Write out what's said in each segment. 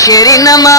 शेरीनमा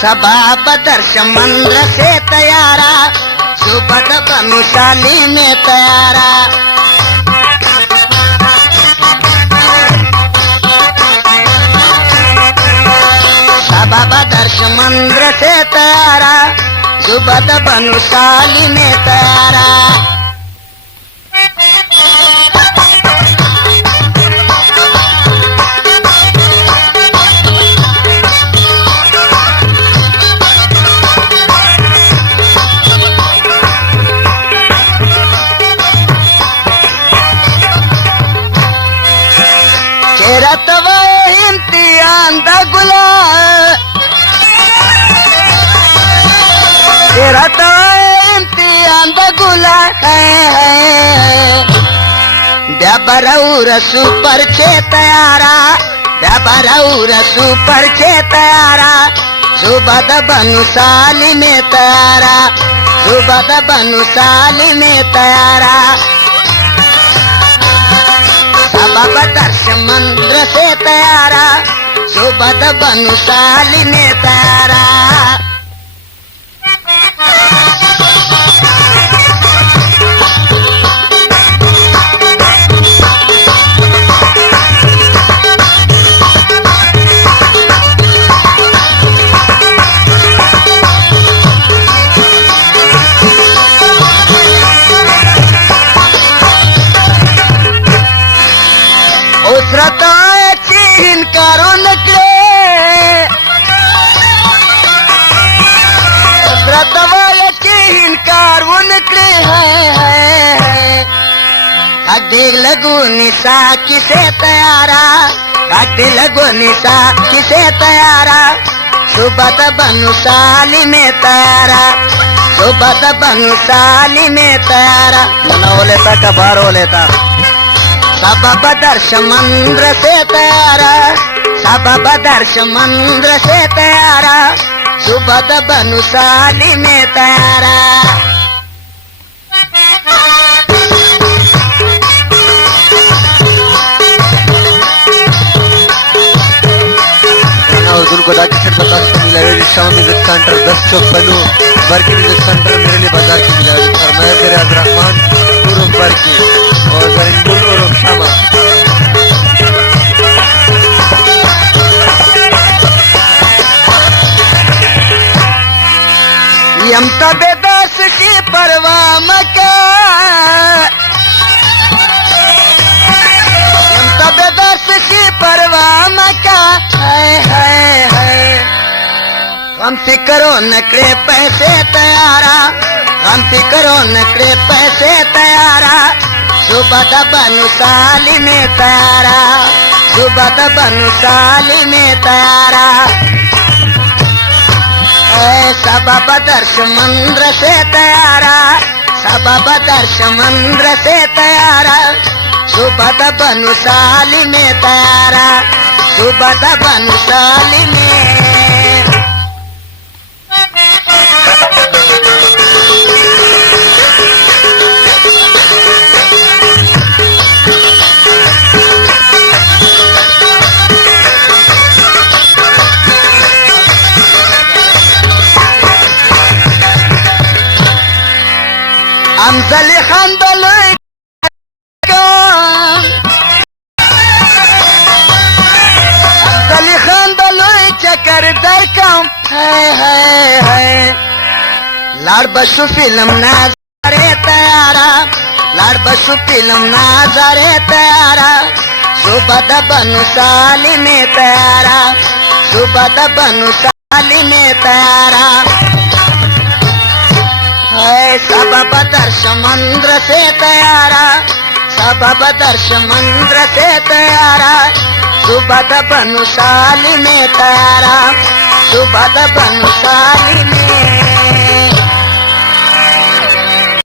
सबा बदर समंद्र से तैयारा सुबद बनुशाली में तैयारा सबा बदर समंद्र से तैयारा सुबद बनुशाली में तैयारा रतवा इम्तिहान दा गुला रतवा इम्तिहान दा गुला ब्याबराऊ रसू पर छे तैयारा ब्याबराऊ रसू पर छे तैयारा सुबद बनुशाली में तैयारा सुबद बनुशाली में तैयारा बदर समंद्र से तैयारा सुबद बनुशाली में तैयारा इनकारो नकरे इनकार वो नकरे है देख लगो निशा किसे तैयारा देख लगो निशा किसे तैयारा सुबद बनुशाली में तैयारा सुबद बनुशाली में तैयारा मना हो लेता कबार हो लेता सब बदर समंद्र से तैयारा सब बदर समंद्र से तैयारा सुबद बनुशाली में तैयारा को डाकिसर बता मिला शाम म्यूजिक सेंटर 10 चौक पन्नू बरकी म्यूजिक सेंटर मेरे लिए बाजार की मिला और मैं मेरे अब्दुर्रहमान उर्फ बरकी और जरिंदुल उर्फ शामा यम तबेदास की परवाह मका यम तबेदास की परवाह मका है हम करो नकड़े पैसे तैयारा हम करो नकड़े पैसे तैयारा सुबह बनुसाली में तैयारा, सुबह बनुसाली में तैयारा, सबब दर्श मंद्र से तैयारा, सबब दर्श मंद्र से तैयारा, सुबह बनुसाली में तैयारा, सुबह बनुसाली में। अमजल खान चक्कर दर कम है लाड़ बसु फिल्म नाज़ारे तैयारा, लाड़ बसु फिल्म नाज़ारे तैयारा, सुबह बनुसाली में तैयारा, सुबह बनुसाली में तैयारा, सबब दर्श मंद्र से तैयारा, सबब दर्श मंद्र से तैयारा, सुबह बनुसाली में तैयारा, सुबह बनुसाली में।